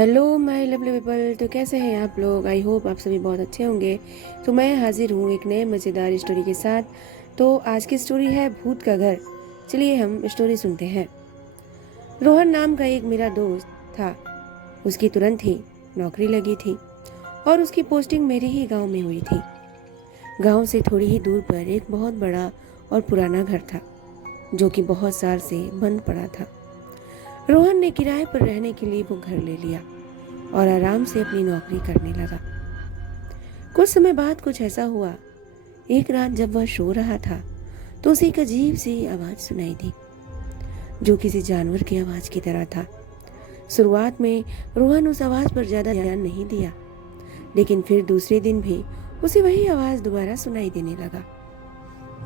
Hello my lovely people. तो कैसे हैं आप लोग? आई होप आप सभी बहुत अच्छे होंगे। तो मैं हाजिर हूँ एक नए मज़ेदार स्टोरी के साथ। तो आज की स्टोरी है भूत का घर। चलिए हम स्टोरी सुनते हैं। रोहन नाम का एक मेरा दोस्त था। उसकी तुरंत ही नौकरी लगी थी और उसकी पोस्टिंग मेरे ही गांव में हुई थी। गांव से थोड़ी ही दूर पर एक बहुत बड़ा और पुराना घर था जो कि बहुत साल से बंद पड़ा था। रोहन ने किराए पर रहने के लिए वो घर ले लिया और आराम से अपनी नौकरी करने लगा। कुछ समय बाद कुछ ऐसा हुआ। एक रात जब वह सो रहा था तो उसे एक अजीब सी आवाज सुनाई दी जो किसी जानवर की आवाज की तरह था। शुरुआत में रोहन उस आवाज पर ज्यादा ध्यान नहीं दिया, लेकिन फिर दूसरे दिन भी उसे वही आवाज दोबारा सुनाई देने लगा।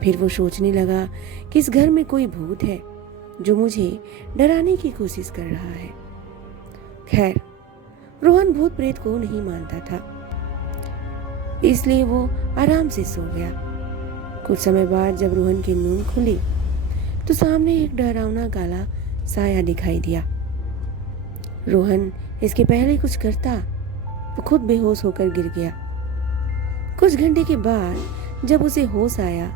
फिर वो सोचने लगा कि इस घर में कोई भूत है जो मुझे डराने की कोशिश कर रहा है। खैर, रोहन भूत प्रेत को नहीं मानता था, इसलिए वो आराम से सो गया। कुछ समय बाद जब रोहन की नींद खुली तो सामने एक डरावना काला साया दिखाई दिया। रोहन इसके पहले कुछ करता वो खुद बेहोश होकर गिर गया। कुछ घंटे के बाद जब उसे होश आया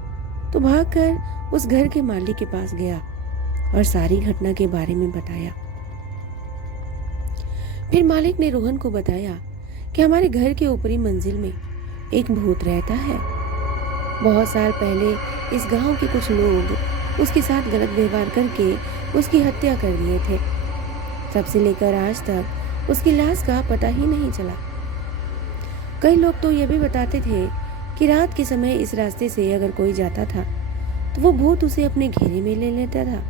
तो भागकर उस घर के मालिक के पास गया और सारी घटना के बारे में बताया। फिर मालिक ने रोहन को बताया कि हमारे घर के ऊपरी मंजिल में एक भूत रहता है। बहुत साल पहले इस गांव के कुछ लोग उसके साथ गलत व्यवहार करके उसकी हत्या कर दिए थे। तब से लेकर आज तक उसकी लाश का पता ही नहीं चला। कई लोग तो यह भी बताते थे कि रात के समय इस रास्ते से अगर कोई जाता था तो वो भूत उसे अपने घेरे में ले लेता था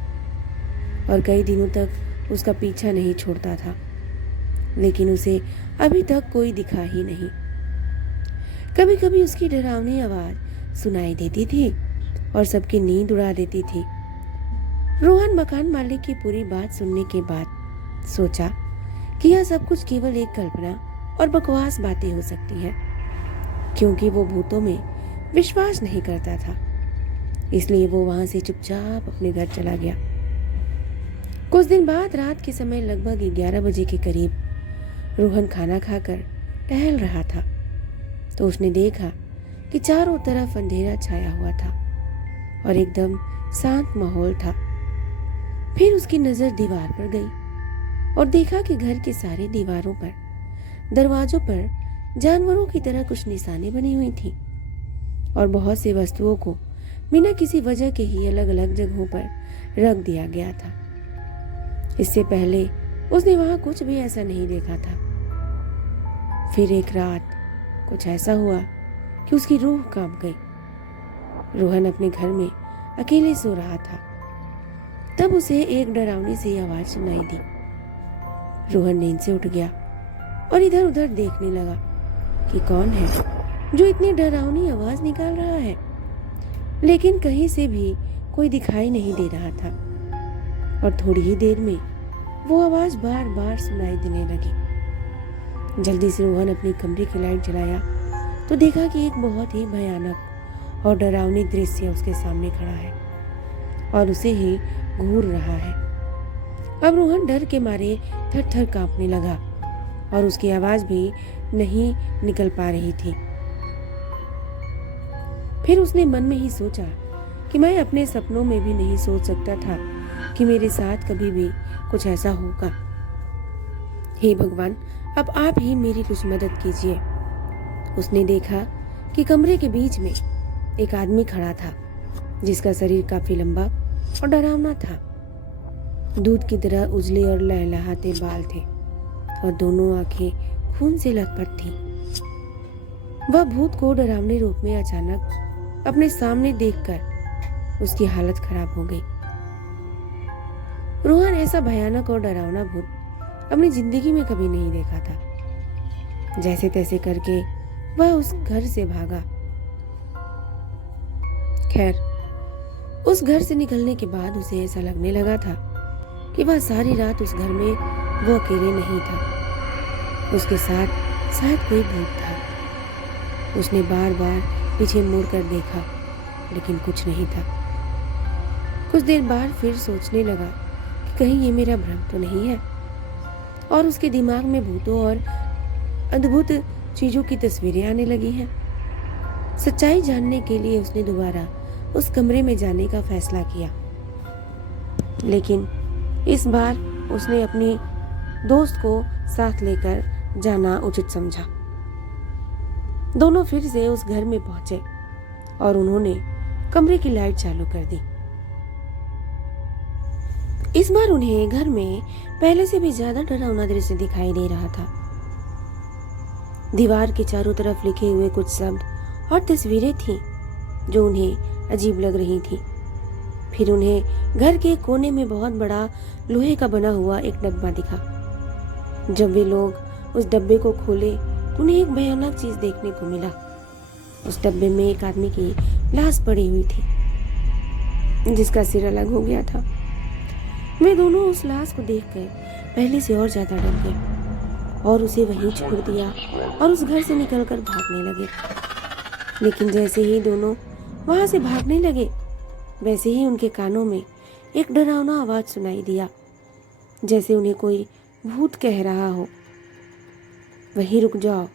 और कई दिनों तक उसका पीछा नहीं छोड़ता था, लेकिन उसे अभी तक कोई दिखा ही नहीं। कभी कभी उसकी डरावनी आवाज सुनाई देती थी और सबकी नींद उड़ा देती थी। रोहन मकान मालिक की पूरी बात सुनने के बाद सोचा कि यह सब कुछ केवल एक कल्पना और बकवास बातें हो सकती हैं, क्योंकि वो भूतों में विश्वास नहीं करता था। इसलिए वो वहां से चुपचाप अपने घर चला गया। कुछ दिन बाद रात के समय लगभग 11 बजे के करीब रोहन खाना खाकर टहल रहा था तो उसने देखा कि चारों तरफ अंधेरा छाया हुआ था और एकदम शांत माहौल था। फिर उसकी नजर दीवार पर गई और देखा कि घर के सारे दीवारों पर, दरवाजों पर जानवरों की तरह कुछ निशानें बनी हुई थी और बहुत सी वस्तुओं को बिना किसी वजह के ही अलग अलग जगहों पर रख दिया गया था। इससे पहले उसने वहां कुछ भी ऐसा नहीं देखा था। फिर एक रात कुछ ऐसा हुआ कि उसकी रूह कांप गई। रोहन अपने घर में अकेले सो रहा था। तब उसे एक डरावनी सी आवाज सुनाई दी। रोहन नींद से उठ गया और इधर उधर देखने लगा कि कौन है जो इतनी डरावनी आवाज निकाल रहा है, लेकिन कहीं से भी कोई दिखाई नहीं दे रहा था और थोड़ी ही देर में वो आवाज बार बार सुनाई देने लगी। जल्दी से रोहन अपने कमरे की लाइट जलाया तो देखा कि एक बहुत ही भयानक और डरावनी दृश्य उसके सामने खड़ा है और उसे ही घूर रहा है। अब रोहन डर के मारे थर थर कांपने लगा और उसकी आवाज भी नहीं निकल पा रही थी। फिर उसने मन में ही सोचा कि मैं अपने सपनों में भी नहीं सोच सकता था कि मेरे साथ कभी भी कुछ ऐसा होगा। हे भगवान, अब आप ही मेरी कुछ मदद कीजिए। उसने देखा कि कमरे के बीच में एक आदमी खड़ा था जिसका शरीर काफी लंबा और डरावना था। दूध की तरह उजले और लहलहाते बाल थे और दोनों आंखें खून से लथपथ थीं। वह भूत को डरावने रूप में अचानक अपने सामने देखकर उसकी हालत खराब हो गई। रोहन ऐसा भयानक और डरावना भूत अपनी जिंदगी में कभी नहीं देखा था। जैसे तैसे करके वह उस घर से भागा। खैर, उस घर से निकलने के बाद उसे ऐसा लगने लगा था कि वह सारी रात उस घर में वो अकेले नहीं था, उसके साथ शायद कोई भूत था। उसने बार बार पीछे मुड़कर देखा, लेकिन कुछ नहीं था। कुछ देर बाद फिर सोचने लगा कि कहीं ये मेरा भ्रम तो नहीं है। और उसके दिमाग में भूतों और अद्भुत चीजों की तस्वीरें आने लगी हैं। सच्चाई जानने के लिए उसने दोबारा उस कमरे में जाने का फैसला किया, लेकिन इस बार उसने अपनी दोस्त को साथ लेकर जाना उचित समझा। दोनों फिर से उस घर में पहुंचे और उन्होंने कमरे की लाइट चालू कर दी। इस बार उन्हें घर में पहले से भी ज्यादा डरावना दृश्य दिखाई दे रहा था। दीवार के चारों तरफ लिखे हुए कुछ शब्द और तस्वीरें थीं जो उन्हें अजीब लग रही थीं। फिर उन्हें घर के कोने में बहुत बड़ा लोहे का बना हुआ एक डब्बा दिखा। जब वे लोग उस डब्बे को खोले तो उन्हें एक भयानक चीज देखने को मिला। उस डब्बे में एक आदमी की लाश पड़ी हुई थी जिसका सिर अलग हो गया था। वे दोनों उस लाश को देखकर पहले से और ज्यादा डर गए और उसे वहीं छोड़ दिया और उस घर से निकलकर भागने लगे। लेकिन जैसे ही दोनों वहां से भागने लगे, वैसे ही उनके कानों में एक डरावना आवाज सुनाई दिया, जैसे उन्हें कोई भूत कह रहा हो, वहीं रुक जाओ,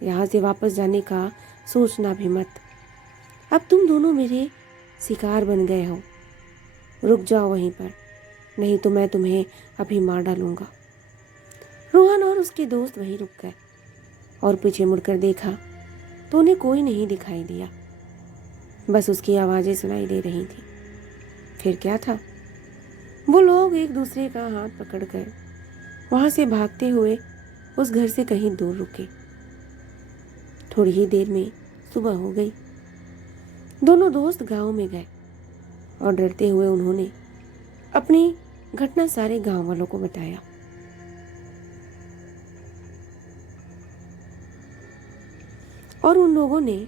यहाँ से वापस जाने का सोचना भी मत। अब तुम दोनों मेरे शिकार बन गए हो, रुक जाओ वहीं पर, नहीं तो मैं तुम्हें अभी मार डालूंगा। रोहन और उसके दोस्त वहीं रुक गए और पीछे मुड़कर देखा तो उन्हें कोई नहीं दिखाई दिया, बस उसकी आवाजें सुनाई दे रही थी। फिर क्या था, वो लोग एक दूसरे का हाथ पकड़कर वहां से भागते हुए उस घर से कहीं दूर रुके। थोड़ी ही देर में सुबह हो गई। दोनों दोस्त गांव में गए और डरते हुए उन्होंने अपनी घटना सारे गांव वालों को बताया। और उन लोगों ने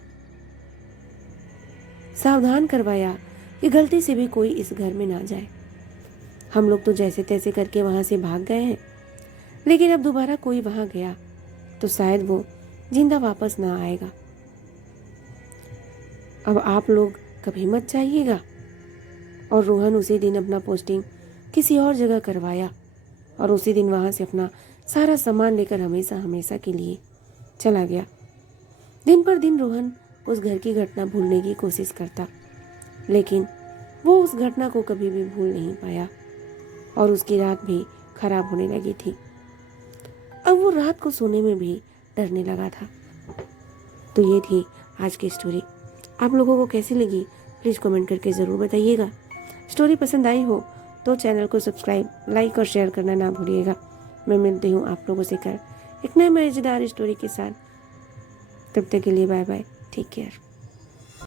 सावधान करवाया कि गलती से भी कोई इस घर में ना जाए। हम लोग तो जैसे तैसे करके वहां से भाग गए हैं, लेकिन अब दोबारा कोई वहां गया तो शायद वो जिंदा वापस ना आएगा। अब आप लोग कभी मत जाइएगा। और रोहन उसी दिन अपना पोस्टिंग किसी और जगह करवाया और उसी दिन वहां से अपना सारा सामान लेकर हमेशा हमेशा के लिए चला गया। दिन पर दिन रोहन उस घर की घटना भूलने की कोशिश करता, लेकिन वो उस घटना को कभी भी भूल नहीं पाया और उसकी रात भी खराब होने लगी थी। अब वो रात को सोने में भी डरने लगा था। तो ये थी आज की स्टोरी। आप लोगों को कैसी लगी प्लीज़ कमेंट करके ज़रूर बताइएगा। स्टोरी पसंद आई हो तो चैनल को सब्सक्राइब, लाइक और शेयर करना ना भूलिएगा। मैं मिलती हूँ आप लोगों से कल एक नए मज़ेदार स्टोरी के साथ। तब तक के लिए बाय बाय, टेक केयर।